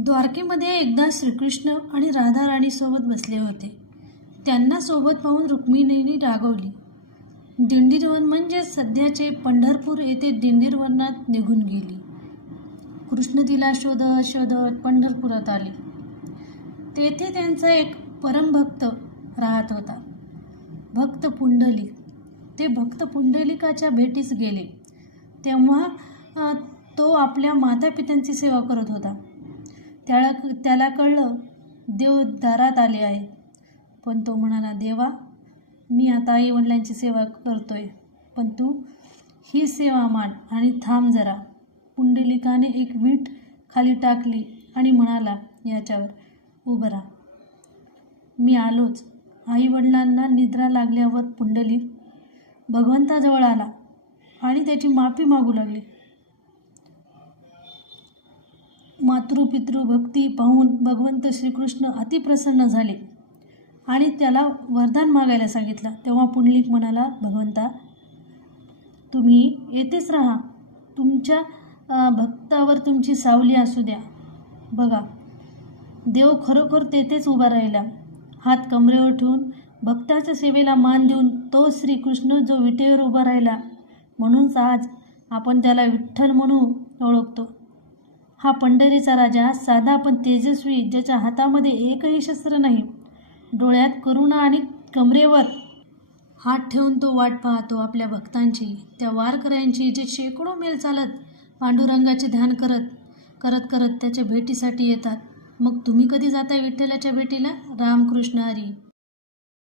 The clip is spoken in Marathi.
द्वारकेमध्ये एकदा श्रीकृष्ण आणि राधा सोबत बसले होते. त्यांना सोबत पाहून रुक्मिणीने रागवली. दिंडीरवन म्हणजे सध्याचे पंढरपूर येथे दिंडीरवनात निघून गेली. कृष्ण तिला शोधत शोधत पंढरपुरात आले. तेथे त्यांचा एक परमभक्त राहत होता, भक्त पुंडलिक. ते भक्त पुंडलिकाच्या भेटीस गेले तेव्हा तो आपल्या मातापित्यांची सेवा करत होता. त्याला कळलं देव दारात आले आहेत. पण तो म्हणाला, देवा, मी आता आई वडिलांची सेवा करतोय, पण तू ही सेवा मान आणि थांब जरा. पुंडलिकाने एक वीट खाली टाकली आणि म्हणाला, याच्यावर उभं राहा, मी आलोच. आई वडिलांना निद्रा लागल्यावर पुंडलिक भगवंताजवळ आला आणि त्याची माफी मागू लागली. मातृपितृ भक्ती पाहून भगवंत श्रीकृष्ण अतिप्रसन्न झाले आणि त्याला वरदान मागायला सांगितलं. तेव्हा पुंडलिक म्हणाला, भगवंता, तुम्ही येथेच राहा, तुमच्या भक्तावर तुमची सावली असू द्या. बघा, देव खरोखर तेथेच उभा राहिला. हात कमरेवर ठेवून भक्ताच्या सेवेला मान देऊन तो श्रीकृष्ण जो विटेवर उभा राहिला, म्हणूनच आज आपण त्याला विठ्ठल म्हणून ओळखतो. हा पंढरीचा राजा साधा पण तेजस्वी, ज्याच्या हातामध्ये एकही शस्त्र नाही, डोळ्यात करुणा आणि कमरेवर हात ठेवून तो वाट पाहतो आपल्या भक्तांची, त्या वारकऱ्यांची, जे शेकडो मैल चालत पांडुरंगाचे ध्यान करत करत करत त्याच्या भेटीसाठी येतात. मग तुम्ही कधी जाताय विठ्ठलाच्या भेटीला? रामकृष्ण हरी.